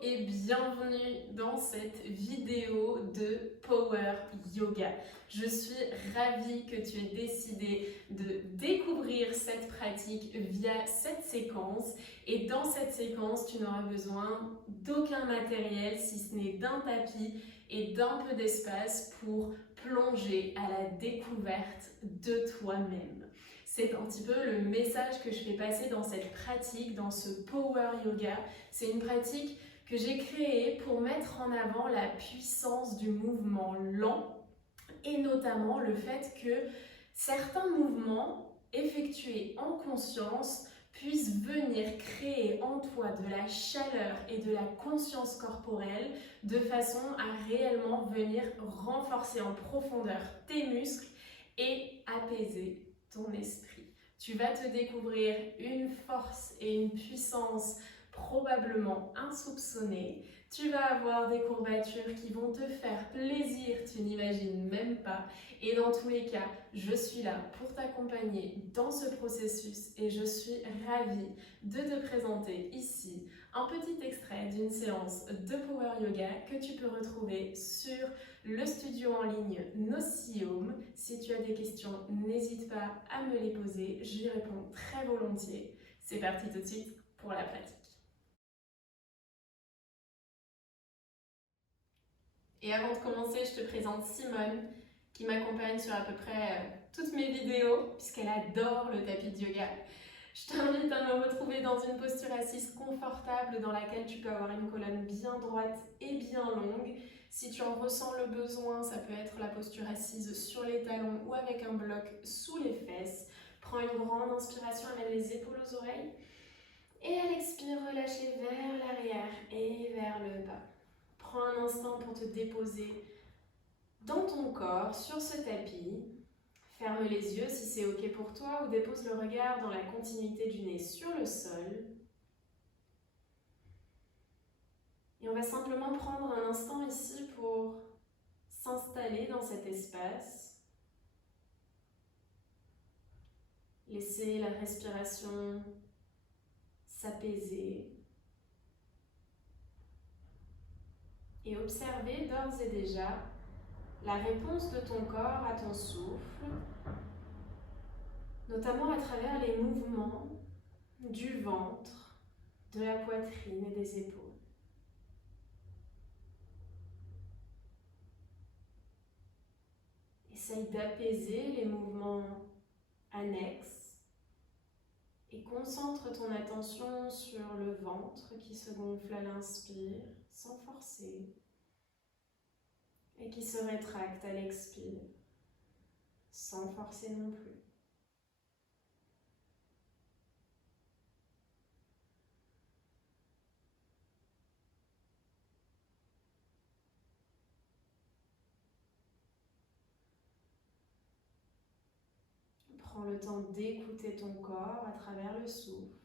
et bienvenue dans cette vidéo de Power Yoga. Je suis ravie que tu aies décidé de découvrir cette pratique via cette séquence. Et dans cette séquence, tu n'auras besoin d'aucun matériel si ce n'est d'un tapis et d'un peu d'espace pour plonger à la découverte de toi-même. C'est un petit peu le message que je fais passer dans cette pratique, dans ce Power Yoga. C'est une pratique que j'ai créée pour mettre en avant la puissance du mouvement lent et notamment le fait que certains mouvements effectués en conscience puissent venir créer en toi de la chaleur et de la conscience corporelle de façon à réellement venir renforcer en profondeur tes muscles et apaiser ton esprit. Tu vas te découvrir une force et une puissance probablement insoupçonnées. Tu vas avoir des courbatures qui vont te faire plaisir, tu n'imagines même pas. Et dans tous les cas, je suis là pour t'accompagner dans ce processus et je suis ravie de te présenter ici un petit extrait d'une séance de Power Yoga que tu peux retrouver sur le studio en ligne Nociome. Si tu as des questions, n'hésite pas à me les poser, je y réponds très volontiers. C'est parti tout de suite pour la pratique. Et avant de commencer, je te présente Simone qui m'accompagne sur à peu près toutes mes vidéos puisqu'elle adore le tapis de yoga. Je t'invite à me retrouver dans une posture assise confortable dans laquelle tu peux avoir une colonne bien droite et bien longue. Si tu en ressens le besoin, ça peut être la posture assise sur les talons ou avec un bloc sous les fesses. Prends une grande inspiration, amène les épaules aux oreilles. Et à l'expire, relâchez vers l'arrière et vers le bas. Prends un instant pour te déposer dans ton corps, sur ce tapis. Ferme les yeux si c'est ok pour toi ou dépose le regard dans la continuité du nez sur le sol. Et on va simplement prendre un instant ici pour s'installer dans cet espace. Laisser la respiration s'apaiser. Et observer d'ores et déjà la réponse de ton corps à ton souffle, notamment à travers les mouvements du ventre, de la poitrine et des épaules. Essaye d'apaiser les mouvements annexes et concentre ton attention sur le ventre qui se gonfle à l'inspire sans forcer et qui se rétracte à l'expire sans forcer non plus. Prends le temps d'écouter ton corps à travers le souffle.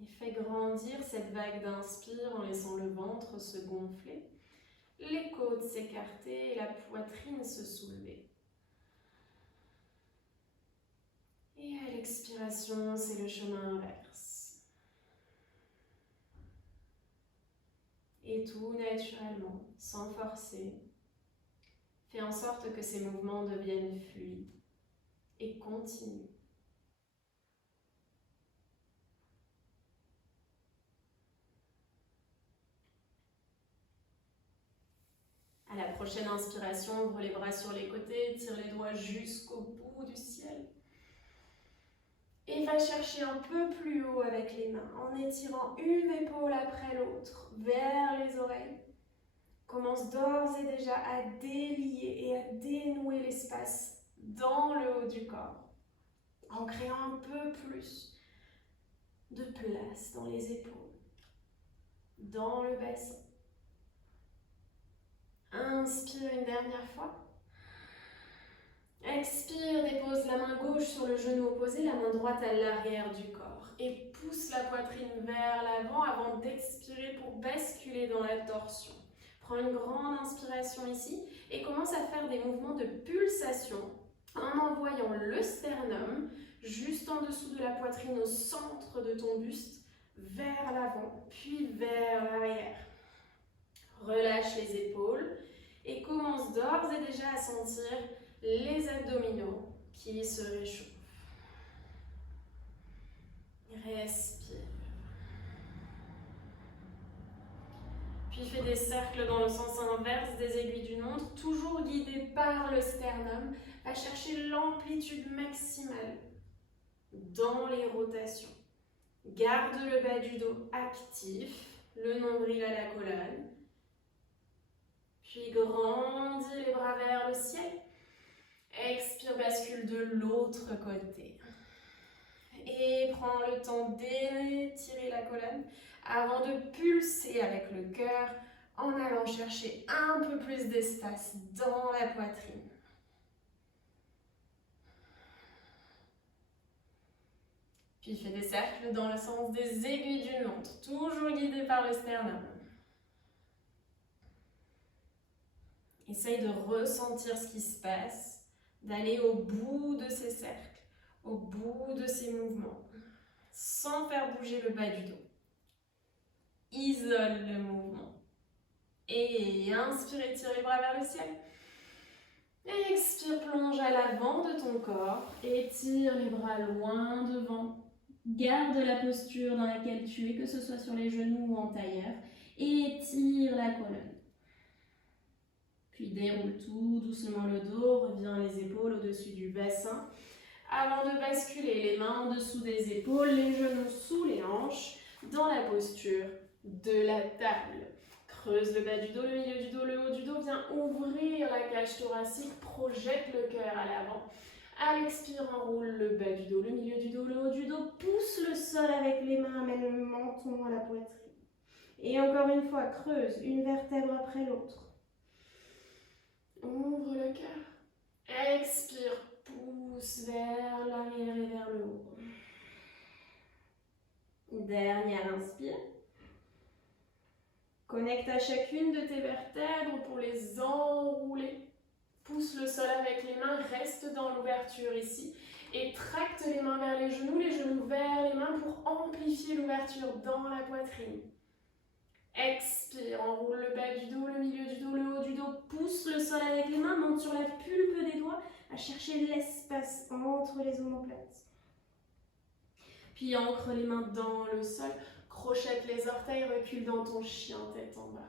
Et fais grandir cette vague d'inspire en laissant le ventre se gonfler, les côtes s'écarter et la poitrine se soulever. Et à l'expiration, c'est le chemin inverse. Et tout naturellement, sans forcer, fais en sorte que ces mouvements deviennent fluides et continus. À la prochaine inspiration, ouvre les bras sur les côtés, tire les doigts jusqu'au bout du ciel. Et va chercher un peu plus haut avec les mains, en étirant une épaule après l'autre, vers les oreilles. Commence d'ores et déjà à délier et à dénouer l'espace dans le haut du corps, en créant un peu plus de place dans les épaules, dans le bassin. Inspire une dernière fois. Expire, dépose la main gauche sur le genou opposé, la main droite à l'arrière du corps. Et pousse la poitrine vers l'avant avant d'expirer pour basculer dans la torsion. Prends une grande inspiration ici et commence à faire des mouvements de pulsation en envoyant le sternum juste en dessous de la poitrine, au centre de ton buste, vers l'avant, puis vers l'arrière. Relâche les épaules et commence d'ores et déjà à sentir les abdominaux qui se réchauffent. Respire. Puis fais des cercles dans le sens inverse des aiguilles d'une montre, toujours guidé par le sternum, à chercher l'amplitude maximale dans les rotations. Garde le bas du dos actif, le nombril à la colonne. Puis grandis les bras vers le ciel. Expire, bascule de l'autre côté. Et prends le temps d'étirer la colonne avant de pulser avec le cœur en allant chercher un peu plus d'espace dans la poitrine. Puis fais des cercles dans le sens des aiguilles d'une montre, toujours guidé par le sternum. Essaye de ressentir ce qui se passe, d'aller au bout de ces cercles, au bout de ces mouvements, sans faire bouger le bas du dos. Isole le mouvement. Et inspire, étire les bras vers le ciel. Expire, plonge à l'avant de ton corps. Étire les bras loin devant. Garde la posture dans laquelle tu es, que ce soit sur les genoux ou en tailleur. Étire la colonne. Puis déroule tout doucement le dos, reviens les épaules au-dessus du bassin. Avant de basculer les mains en dessous des épaules, les genoux sous les hanches, dans la posture de la table. Creuse le bas du dos, le milieu du dos, le haut du dos. Viens ouvrir la cage thoracique, projette le cœur à l'avant. À l'expire, enroule le bas du dos, le milieu du dos, le haut du dos. Pousse le sol avec les mains, amène le menton à la poitrine. Et encore une fois, creuse une vertèbre après l'autre. Ouvre le cœur. Expire, pousse vers l'arrière et vers le haut. Dernière inspire. Connecte à chacune de tes vertèbres pour les enrouler. Pousse le sol avec les mains, reste dans l'ouverture ici. Et tracte les mains vers les genoux vers les mains pour amplifier l'ouverture dans la poitrine. Expire, enroule le bas du dos, le milieu du dos, le haut du dos. Pousse le sol avec les mains, monte sur la pulpe des doigts à chercher l'espace entre les omoplates. Puis ancre les mains dans le sol, crochette les orteils, recule dans ton chien, tête en bas.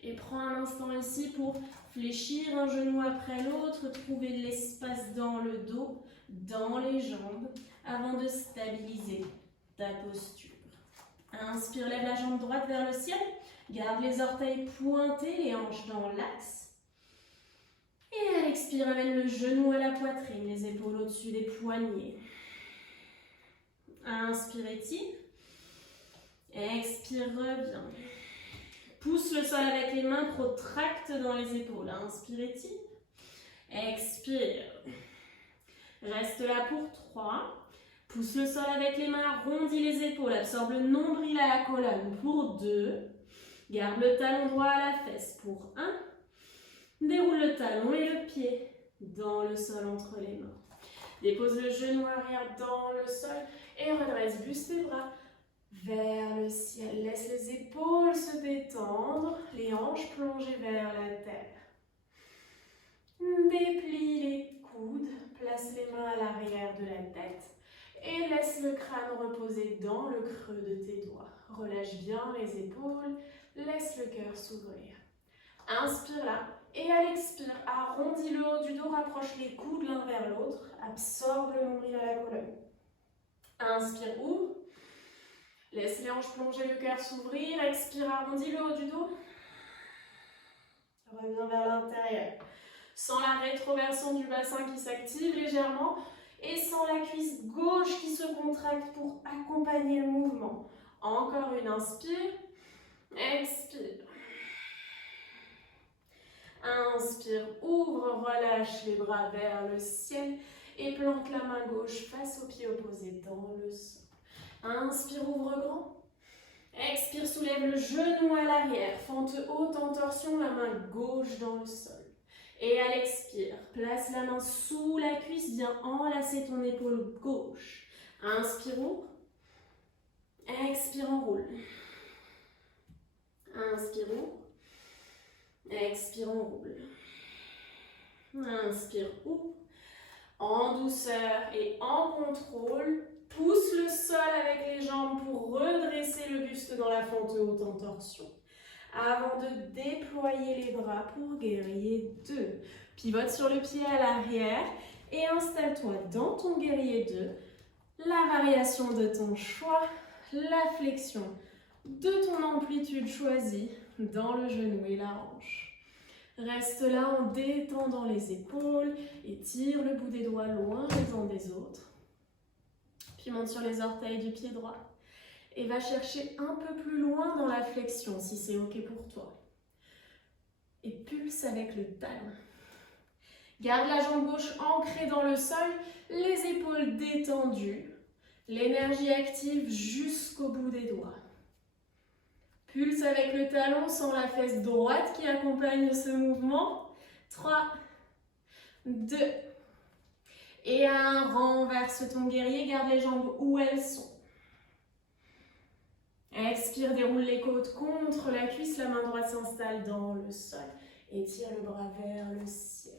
Et prends un instant ici pour fléchir un genou après l'autre, trouver de l'espace dans le dos, dans les jambes, avant de stabiliser ta posture. Inspire, lève la jambe droite vers le ciel, garde les orteils pointés, les hanches dans l'axe. Et à l'expire, amène le genou à la poitrine, les épaules au-dessus des poignets. Inspire, étire. Expire, reviens. Pousse le sol avec les mains, protracte dans les épaules. Inspire, étire. Expire. Reste là pour 3. Pousse le sol avec les mains, arrondis les épaules, absorbe le nombril à la colonne pour 2. Garde le talon droit à la fesse pour 1. Déroule le talon et le pied dans le sol entre les mains. Dépose le genou arrière dans le sol et redresse buste et bras vers le ciel. Laisse les épaules se détendre, les hanches plongées vers la terre. Déplie les coudes, place les mains à l'arrière de la tête et laisse le crâne reposer dans le creux de tes doigts. Relâche bien les épaules, laisse le cœur s'ouvrir. Inspire là et à l'expire, arrondis le haut du dos, rapproche les coudes l'un vers l'autre, absorbe le nombril à la colonne. Inspire, ouvre. Laisse les hanches plonger, le cœur s'ouvrir. Expire, arrondis le haut du dos. Reviens vers l'intérieur. Sens la rétroversion du bassin qui s'active légèrement et sens la cuisse gauche qui se contracte pour accompagner le mouvement. Encore une inspire. Expire. Inspire, ouvre, relâche les bras vers le ciel et plante la main gauche face au pied opposé dans le sol. Inspire, ouvre grand. Expire, soulève le genou à l'arrière. Fente haute en torsion, la main gauche dans le sol. Et à l'expire, place la main sous la cuisse, viens enlacer ton épaule gauche. Inspire, ouvre. Expire, enroule. Inspire, ouvre. Expire, enroule. Inspire, ouvre. En douceur et en contrôle, pousse le sol avec les jambes pour redresser le buste dans la fente haute en torsion. Avant de déployer les bras pour guerrier 2. Pivote sur le pied à l'arrière et installe-toi dans ton guerrier 2. La variation de ton choix, la flexion de ton amplitude choisie dans le genou et la hanche. Reste là en détendant les épaules, étire le bout des doigts loin les uns des autres. Puis monte sur les orteils du pied droit. Et va chercher un peu plus loin dans la flexion, si c'est OK pour toi. Et pulse avec le talon. Garde la jambe gauche ancrée dans le sol, les épaules détendues, l'énergie active jusqu'au bout des doigts. Pulse avec le talon sans la fesse droite qui accompagne ce mouvement. 3, 2, et 1, renverse ton guerrier, garde les jambes où elles sont. Expire, déroule les côtes contre la cuisse, la main droite s'installe dans le sol. Étire le bras vers le ciel.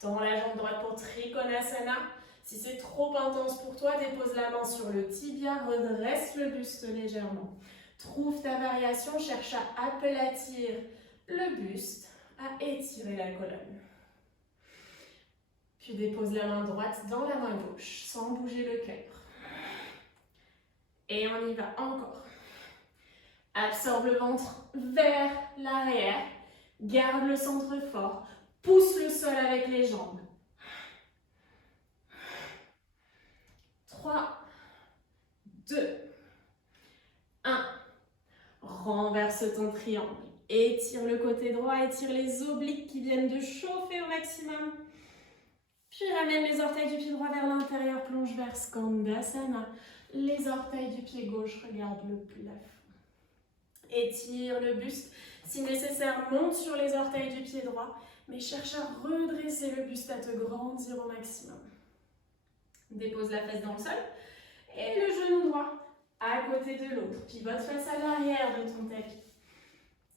Tends la jambe droite pour Trikonasana. Si c'est trop intense pour toi, dépose la main sur le tibia, redresse le buste légèrement. Trouve ta variation, cherche à aplatir le buste, à étirer la colonne. Puis dépose la main droite dans la main gauche, sans bouger le cœur. Et on y va encore. Absorbe le ventre vers l'arrière. Garde le centre fort. Pousse le sol avec les jambes. 3, 2, 1. Renverse ton triangle. Étire le côté droit. Étire les obliques qui viennent de chauffer au maximum. Puis ramène les orteils du pied droit vers l'intérieur. Plonge vers Skandasana. Les orteils du pied gauche regardent le plafond. Étire le buste. Si nécessaire, monte sur les orteils du pied droit, mais cherche à redresser le buste, à te grandir au maximum. Dépose la fesse dans le sol et le genou droit à côté de l'autre. Pivote face à l'arrière de ton tapis.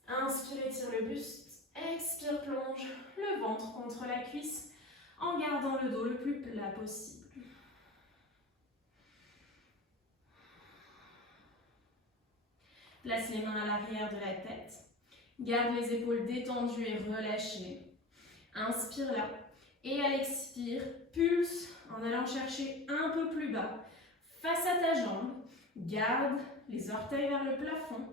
Inspire, étire le buste. Expire, plonge le ventre contre la cuisse en gardant le dos le plus plat possible. Place les mains à l'arrière de la tête. Garde les épaules détendues et relâchées. Inspire là. Et à l'expire, pulse en allant chercher un peu plus bas. Face à ta jambe, garde les orteils vers le plafond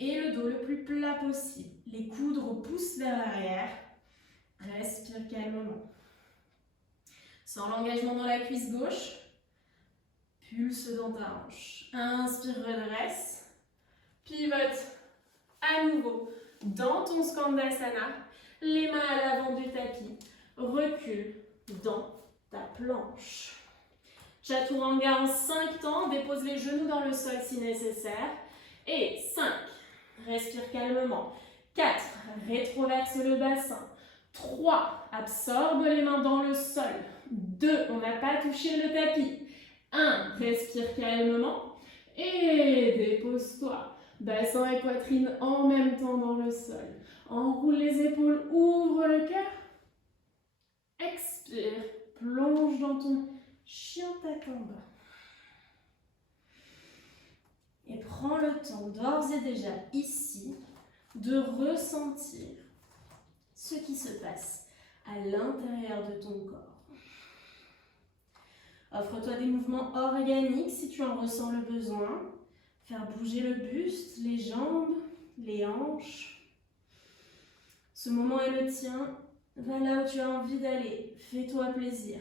et le dos le plus plat possible. Les coudes repoussent vers l'arrière. Respire calmement. Sans l'engagement dans la cuisse gauche, pulse dans ta hanche. Inspire, redresse. Pivote à nouveau dans ton Skandasana, les mains à l'avant du tapis, recule dans ta planche. Chaturanga en 5 temps, dépose les genoux dans le sol si nécessaire. Et 5, respire calmement. 4, rétroverse le bassin. 3, absorbe les mains dans le sol. 2, on n'a pas touché le tapis. 1, respire calmement et dépose-toi. Bassin et poitrine en même temps dans le sol. Enroule les épaules, ouvre le cœur. Expire, plonge dans ton chien tête en bas. Et prends le temps d'ores et déjà ici de ressentir ce qui se passe à l'intérieur de ton corps. Offre-toi des mouvements organiques si tu en ressens le besoin. Faire bouger le buste, les jambes, les hanches. Ce moment est le tien. Va là où tu as envie d'aller. Fais-toi plaisir.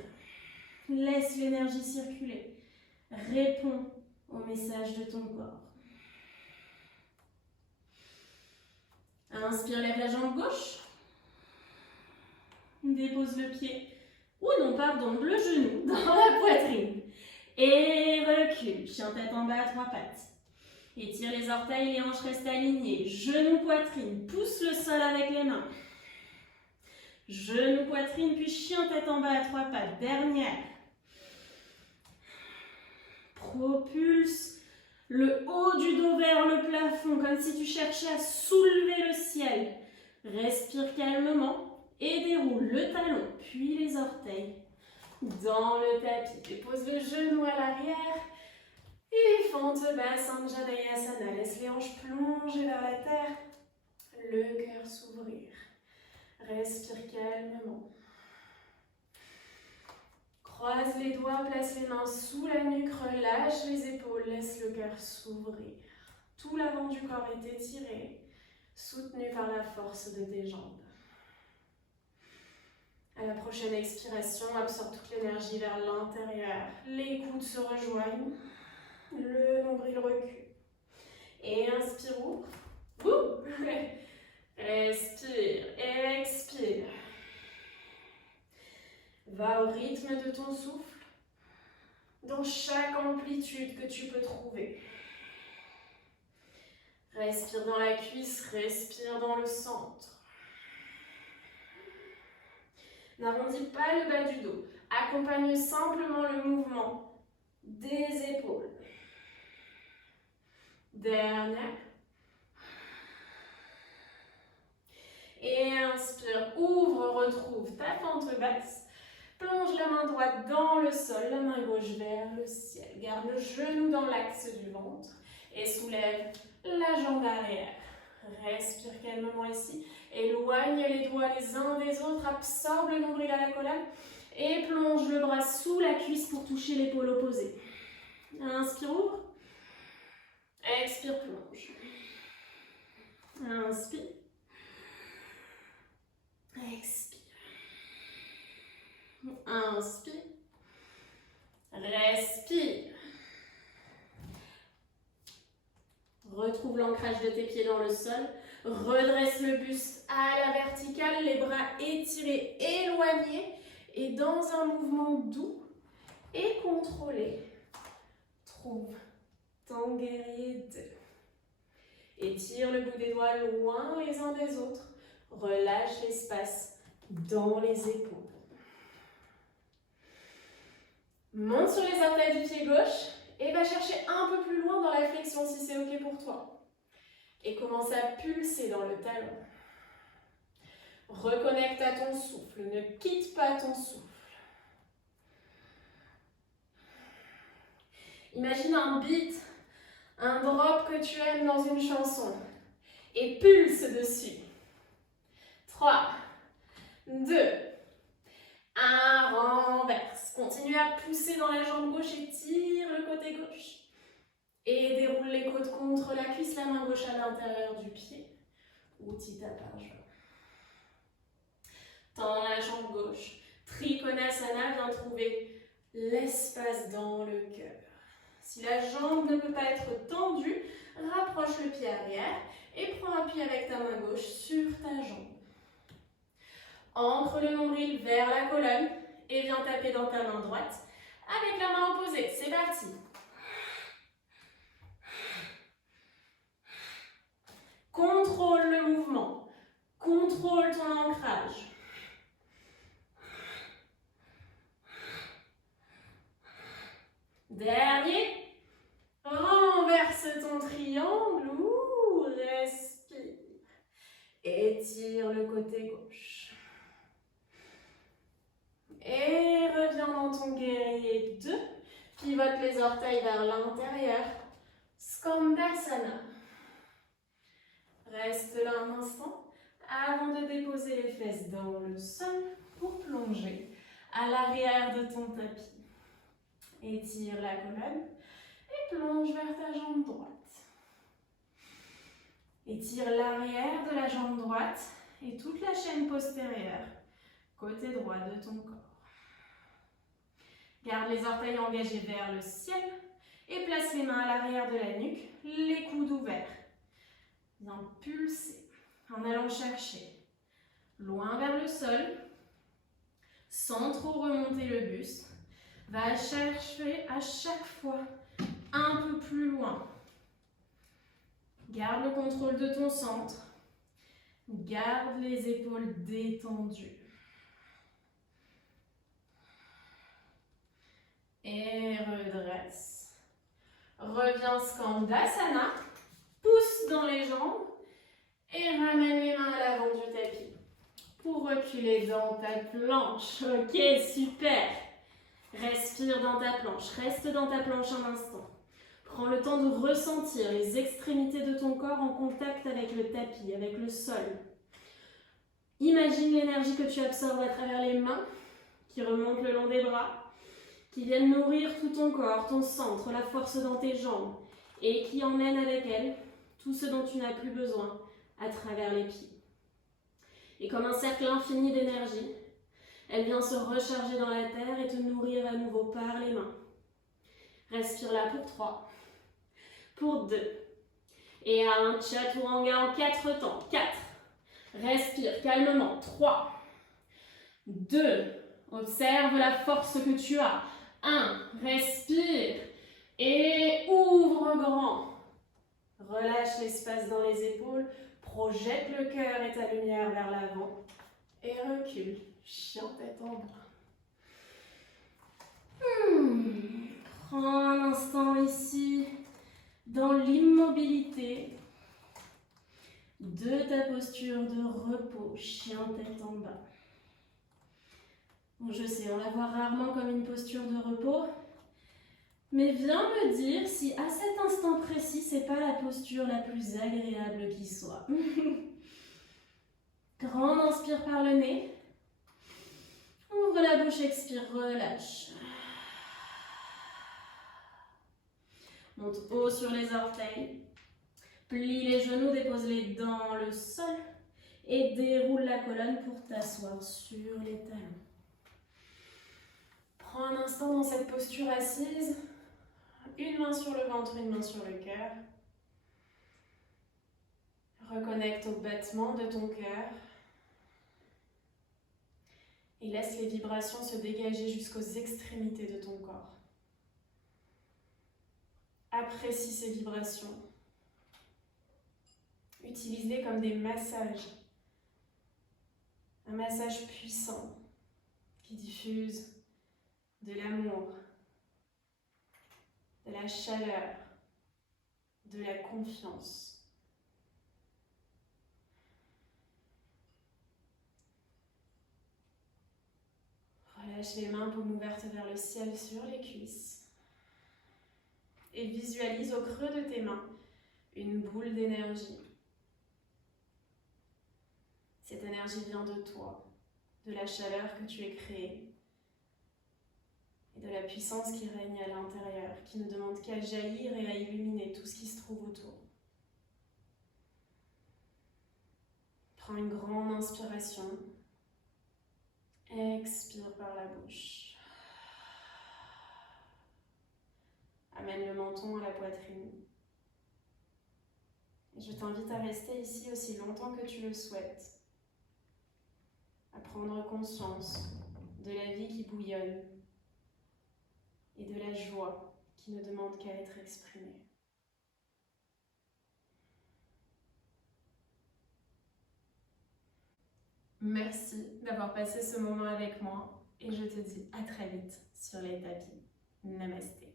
Laisse l'énergie circuler. Réponds au message de ton corps. Inspire, lève la jambe gauche. Dépose le pied, ou non, pardon, le genou dans la poitrine. Et recule. Chien tête en bas à 3 pattes. Étire les orteils, les hanches restent alignées. Genou, poitrine. Pousse le sol avec les mains. Genou, poitrine, puis chien tête en bas à 3 pattes. Dernière. Propulse le haut du dos vers le plafond, comme si tu cherchais à soulever le ciel. Respire calmement et déroule le talon, puis les orteils dans le tapis. Dépose le genou à l'arrière. Et fente basse, Anjaneyasana. Laisse les hanches plonger vers la terre. Le cœur s'ouvrir. Respire calmement. Croise les doigts, place les mains sous la nuque, relâche les épaules, laisse le cœur s'ouvrir. Tout l'avant du corps est étiré, soutenu par la force de tes jambes. À la prochaine expiration, absorbe toute l'énergie vers l'intérieur. Les coudes se rejoignent, le nombril recule. Et inspire, ouvre. Respire, expire. Va au rythme de ton souffle, dans chaque amplitude que tu peux trouver. Respire dans la cuisse, respire dans le centre. N'arrondis pas le bas du dos. Accompagne simplement le mouvement des épaules. Dernière. Et inspire, ouvre, retrouve ta fente basse. Plonge la main droite dans le sol, la main gauche vers le ciel. Garde le genou dans l'axe du ventre et soulève la jambe arrière. Respire calmement ici. Éloigne les doigts les uns des autres. Absorbe le nombril à la colonne et plonge le bras sous la cuisse pour toucher l'épaule opposée. Inspire, ouvre. Expire, plonge. Inspire. Expire. Inspire. Respire. Retrouve l'ancrage de tes pieds dans le sol. Redresse le buste à la verticale, les bras étirés, éloignés. Et dans un mouvement doux et contrôlé, trouve ton guerrier 2. Étire le bout des doigts loin les uns des autres. Relâche l'espace dans les épaules. Monte sur les orteils du pied gauche et va chercher un peu plus loin dans la flexion si c'est ok pour toi. Et commence à pulser dans le talon. Reconnecte à ton souffle, ne quitte pas ton souffle. Imagine un beat, un drop que tu aimes dans une chanson et pulse dessus. 3, 2, 1, renverse. Continue à pousser dans la jambe gauche et tire le côté gauche. Et déroule les côtes contre la cuisse, la main gauche à l'intérieur du pied. Outil tapage. Tends la jambe gauche. Trikonasana, viens trouver l'espace dans le cœur. Si la jambe ne peut pas être tendue, rapproche le pied arrière et prends appui avec ta main gauche sur ta jambe. Ancre le nombril vers la colonne et viens taper dans ta main droite avec la main opposée. C'est parti. Contrôle le mouvement. Contrôle ton ancrage. Dernier. Renverse ton triangle. Respire. Étire le côté gauche. Et reviens dans ton guerrier 2. Pivote les orteils vers l'intérieur. Skandasana. Reste là un instant avant de déposer les fesses dans le sol pour plonger à l'arrière de ton tapis. Étire la colonne et plonge vers ta jambe droite. Étire l'arrière de la jambe droite et toute la chaîne postérieure, côté droit de ton corps. Garde les orteils engagés vers le ciel et place les mains à l'arrière de la nuque, les coudes ouverts. Viens pulser en allant chercher loin vers le sol, sans trop remonter le buste. Va chercher à chaque fois un peu plus loin. Garde le contrôle de ton centre. Garde les épaules détendues. Reviens Skandasana. Pousse dans les jambes et ramène les mains à l'avant du tapis pour reculer dans ta planche. Ok, super. Respire dans ta planche. Reste dans ta planche un instant. Prends le temps de ressentir les extrémités de ton corps en contact avec le tapis, avec le sol. Imagine l'énergie que tu absorbes à travers les mains qui remontent le long des bras, qui viennent nourrir tout ton corps, ton centre, la force dans tes jambes et qui emmènent avec elle tout ce dont tu n'as plus besoin à travers les pieds. Et comme un cercle infini d'énergie, elle vient se recharger dans la terre et te nourrir à nouveau par les mains. Respire là pour 3, pour 2, et à un chaturanga en 4 temps. 4, respire calmement. 3, 2, observe la force que tu as. 1, respire et ouvre grand. Relâche l'espace dans les épaules, projette le cœur et ta lumière vers l'avant et recule. Chien tête en bas. Prends un instant ici dans l'immobilité de ta posture de repos, chien tête en bas. Bon, je sais, on la voit rarement comme une posture de repos, mais viens me dire si à cet instant précis, c'est pas la posture la plus agréable qui soit. Grande inspire par le nez. Ouvre la bouche, expire, relâche. Monte haut sur les orteils. Plie les genoux, dépose-les dans le sol et déroule la colonne pour t'asseoir sur les talons. Prends un instant dans cette posture assise. Une main sur le ventre, une main sur le cœur. Reconnecte au battement de ton cœur. Et laisse les vibrations se dégager jusqu'aux extrémités de ton corps. Apprécie ces vibrations. Utilise-les comme des massages. Un massage puissant qui diffuse de l'amour, de la chaleur, de la confiance. Relâche les mains, paumes ouvertes vers le ciel sur les cuisses. Et visualise au creux de tes mains une boule d'énergie. Cette énergie vient de toi, de la chaleur que tu es créée et de la puissance qui règne à l'intérieur, qui ne demande qu'à jaillir et à illuminer tout ce qui se trouve autour. Prends une grande inspiration. Expire par la bouche. Amène le menton à la poitrine. Et je t'invite à rester ici aussi longtemps que tu le souhaites. À prendre conscience de la vie qui bouillonne et de la joie qui ne demande qu'à être exprimée. Merci d'avoir passé ce moment avec moi et je te dis à très vite sur les tapis. Namasté.